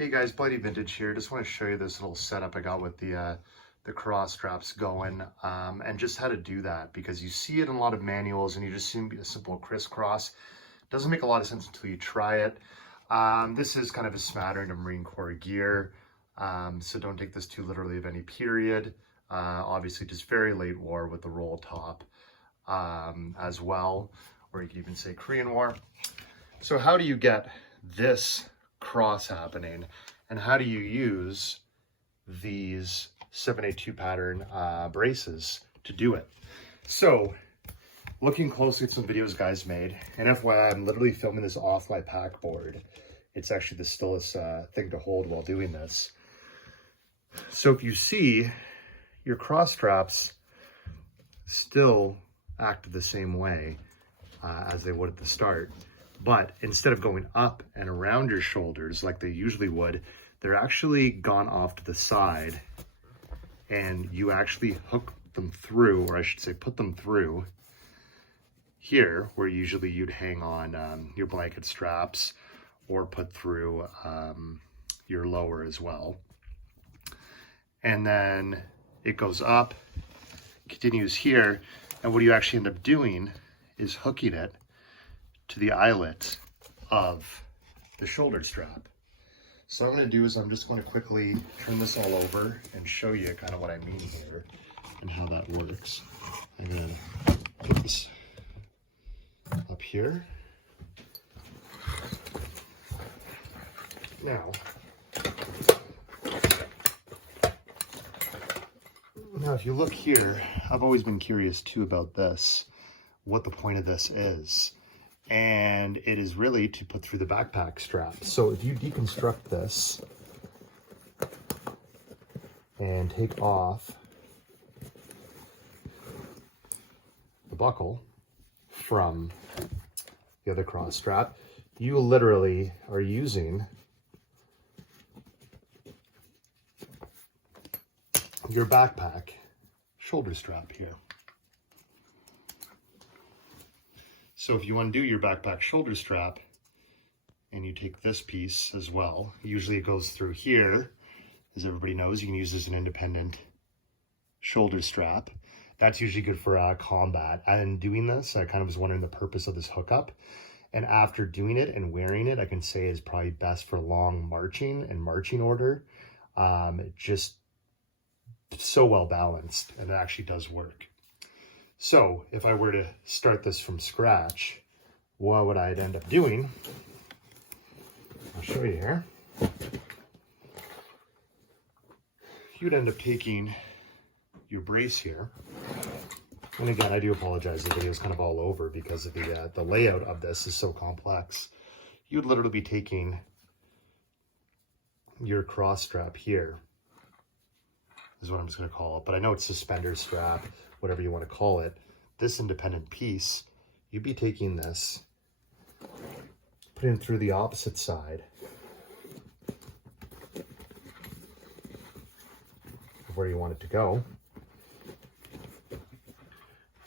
Hey guys, Bloody Vintage here. Just want to show you this little setup I got with the cross straps going, and just how to do that, because you see it in a lot of manuals and you just see a simple crisscross. Doesn't make a lot of sense until you try it. This is kind of a smattering of Marine Corps gear, so don't take this too literally of any period. Obviously just very late war with the roll top as well, or you could even say Korean War. So how do you get this cross happening, and how do you use these 782 pattern braces to do it? So looking closely at some videos guys made, and FYI, I'm literally filming this off my pack board. It's actually the stillest thing to hold while doing this. So if you see, your cross straps still act the same way as they would at the start. But instead of going up and around your shoulders like they usually would, they're actually gone off to the side, and you actually hook them through, or I should say put them through here, where usually you'd hang on your blanket straps or put through your lower as well. And then it goes up, continues here, and what you actually end up doing is hooking it to the eyelet of the shoulder strap. So what I'm going to do is I'm just going to quickly turn this all over and show you kind of what I mean here and how that works. I'm going to put this up here. Now if you look here, I've always been curious too about this, what the point of this is. And it is really to put through the backpack strap. So if you deconstruct this and take off the buckle from the other cross strap, you literally are using your backpack shoulder strap here. So if you want to do your backpack shoulder strap, and you take this piece as well, usually it goes through here. As everybody knows, you can use this as an independent shoulder strap. That's usually good for combat. And doing this, I kind of was wondering the purpose of this hookup. And after doing it and wearing it, I can say is probably best for long marching and marching order. Just so well balanced, and it actually does work. So if I were to start this from scratch, what would I end up doing? I'll show you here. You'd end up taking your brace here. And again, I do apologize, the video is kind of all over because of the layout of this is so complex. You'd literally be taking your cross strap here, is what I'm just going to call it, but I know it's suspender strap, whatever you want to call it. This independent piece, you'd be taking this, putting it through the opposite side of where you want it to go.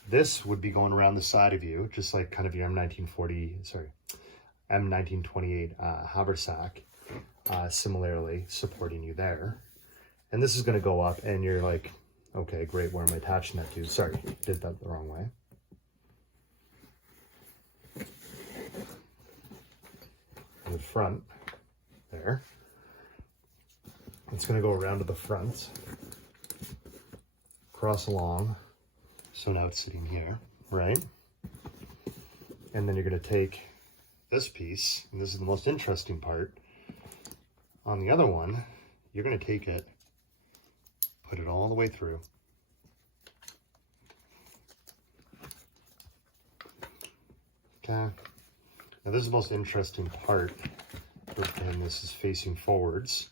This would be going around the side of you, just like kind of your M1928 haversack, similarly supporting you there. And this is going to go up, and you're like, okay, great, where am I attaching that to? Sorry, did that the wrong way. In the front, there. It's going to go around to the front, cross along, so now it's sitting here, right? And then you're going to take this piece, and this is the most interesting part. On the other one, you're going to take it, put it all the way through. Okay. Now this is the most interesting part, and this is facing forwards.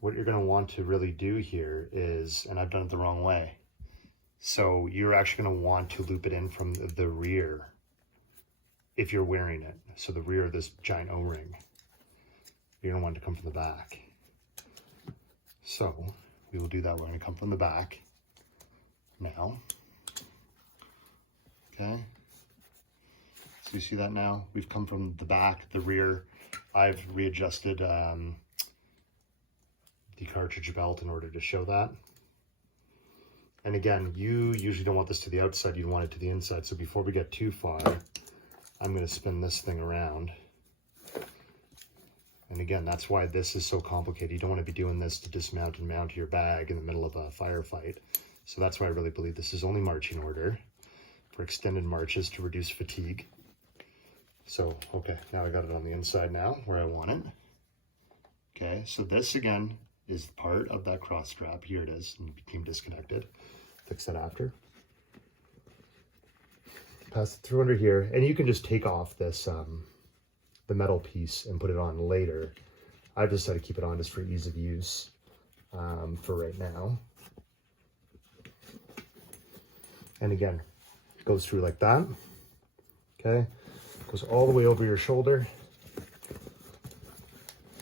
What you're going to want to really do here is, and I've done it the wrong way, so you're actually going to want to loop it in from the rear if you're wearing it. So the rear of this giant O-ring. You're going to want it to come from the back. So we will do that. We're going to come from the back now. Okay. So you see that now? We've come from the back, the rear. I've readjusted the cartridge belt in order to show that. And again, you usually don't want this to the outside, you want it to the inside. So before we get too far, I'm going to spin this thing around. And again, that's why this is so complicated. You don't want to be doing this to dismount and mount your bag in the middle of a firefight. So that's why I really believe this is only marching order for extended marches to reduce fatigue. So, okay, now I got it on the inside now where I want it. Okay, so this again is part of that cross strap. Here it is, and it became disconnected. Fix that after. Pass it through under here, and you can just take off this the metal piece and put it on later. I've decided to keep it on just for ease of use for right now. And again, it goes through like that. Okay, goes all the way over your shoulder,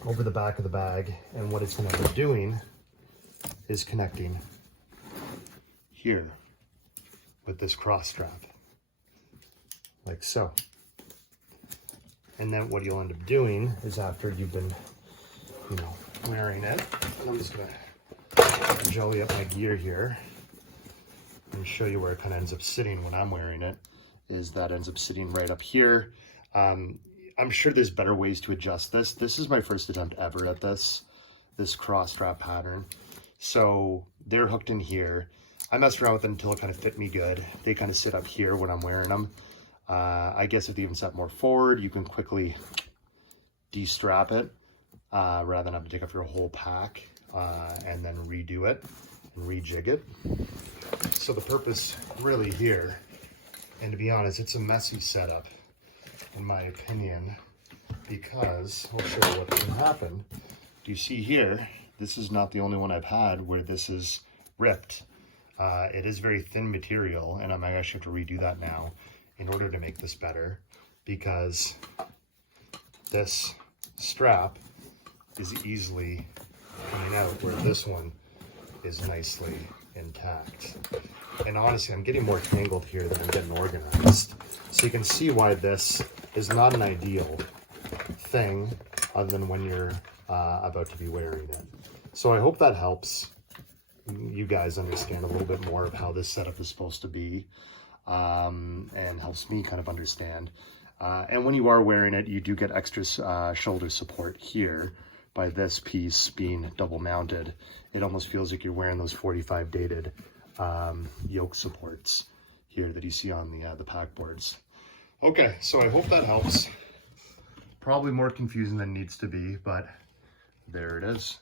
over the back of the bag, and what it's going to end up doing is connecting here with this cross strap, like so. And then what you'll end up doing is after you've been, you know, wearing it, and I'm just going to jelly up my gear here and show you where it kind of ends up sitting when I'm wearing it, is that ends up sitting right up here. I'm sure there's better ways to adjust this. This is my first attempt ever at this cross strap pattern. So they're hooked in here. I messed around with it until it kind of fit me good. They kind of sit up here when I'm wearing them. I guess if they even set more forward, you can quickly de-strap it rather than have to take off your whole pack and then redo it and rejig it. So the purpose really here, and to be honest, it's a messy setup in my opinion, because I'll show you what can happen. Do you see here, this is not the only one I've had where this is ripped. It is very thin material, and I might actually have to redo that now in order to make this better, because this strap is easily coming out where this one is nicely intact. And honestly, I'm getting more tangled here than I'm getting organized. So you can see why this is not an ideal thing other than when you're about to be wearing it. So I hope that helps you guys understand a little bit more of how this setup is supposed to be, and helps me kind of understand. And when you are wearing it, you do get extra shoulder support here by this piece being double mounted. It almost feels like you're wearing those 45 dated yoke supports here that you see on the pack boards. Okay, so I hope that helps. Probably more confusing than it needs to be, but there it is.